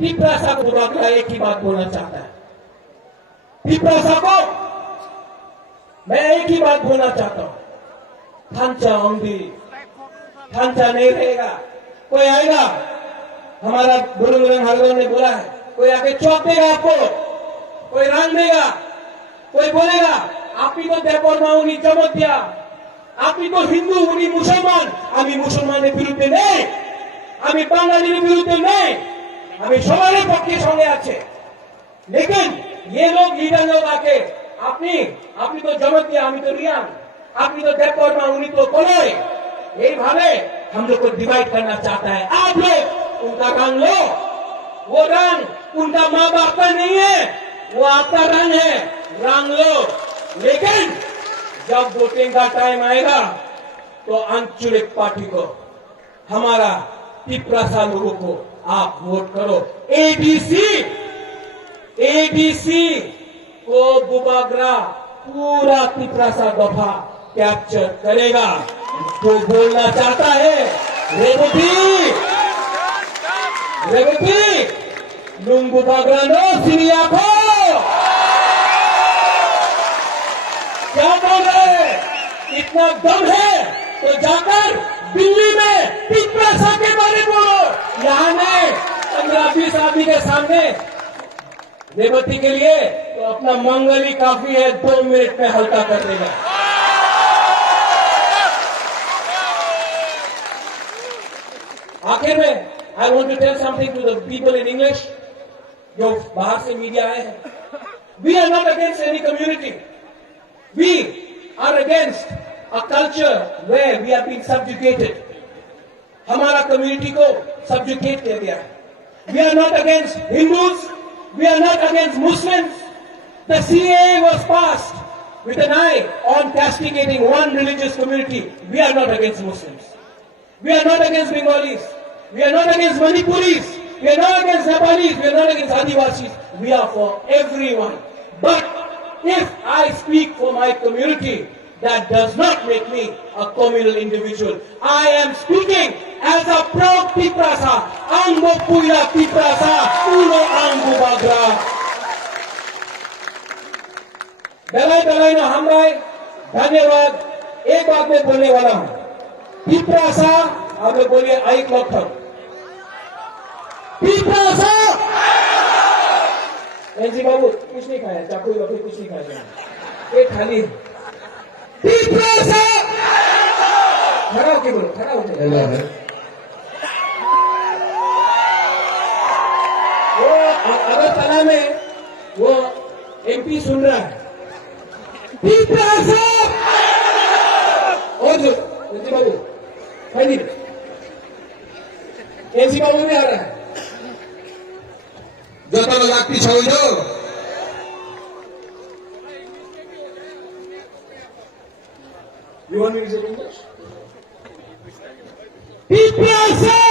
पिपरासा को बुबागरा एक ही बात बोलना चाहता है। पिपरासा को मैं एक ही बात बोलना चाहता हूं, थांचा होंगी, थांचा नहीं रहेगा। कोई आएगा, हमारा गुरु हरगोन ने बोला है, कोई आके चौक देगा आपको, कोई रंग देगा, कोई बोलेगा आप ही तो देवबर्मा उन्हीं चमक दिया, आप ही तो हिंदू उन्हीं मुसलमान, आमी मुसलमाনের বিরুদ্ধে নেই, आमी बांगालीর বিরুদ্ধে নেই, आमी সবার পক্ষে সঙ্গে আছে। लेकिन ये लोग लीडर लोग आके আপনি তো জমক दिया, আমি তো रियान, আপনি तो देवबर्मा उन्हीं तो कोलोई, यही भावे हम लोग को डिवाइड करना चाहता है। आप लोग उनका रंग लो, वो रंग उनका माँ बाप का नहीं है, वो आपका रंग है, रंग लो। लेकिन जब वोटिंग का टाइम आएगा तो आंचलिक पार्टी को, हमारा पिपरासा लोगों को आप वोट करो। एडीसी को बुबागरा पूरा पिपरासा दफा कैप्चर करेगा। तो बोलना चाहता है रेवती लुंगू बागरानो सीरिया को क्या बोल रहे हैं? इतना दम है तो जाकर दिल्ली में पिपरासा के बारे में बोलो। यहाँ में 15-20 आदमी के सामने रेवती के लिए तो अपना मंगल ही काफी है, 2 मिनट में हल्का कर देगा। आखिर में I want to tell something to the people in English, जो बाहर से मीडिया आए हैं। We are not against any community. We are against a culture where we have been subjugated. हमारा कम्युनिटी को subjugate किया गया है। We are not against Hindus. We are not against Muslims. The CAA was passed with an eye on castigating one religious community. We are not against Muslims. We are not against Bengalis. We are not against Manipuris. We are not against Nepalis. We are not against Adivasis. We are for everyone. But if I speak for my community, that does not make me a communal individual. I am speaking as a proud Piprasa. Angbo Puya Piprasa. Uno Angbo Bagra. Dalai ना हम भाई धन्यवाद। एक बात मैं बोलने वाला हूं, पिपरासा आप लोग बोलिए आई क्लॉक था पिपरासा। एनजी बाबू कुछ नहीं खाया, चाकू वाकू कुछ नहीं खाया, एक खाली पिपरासा। खड़ा होके बोलो, खड़ा होके। वो अगरतला में वो एमपी सुन रहा है, पिपरासा। और जो एनजी बाबू खाली, एनजी बाबू भी आ रहा है। যত লাগতি soil You want me to say English? Piprasa!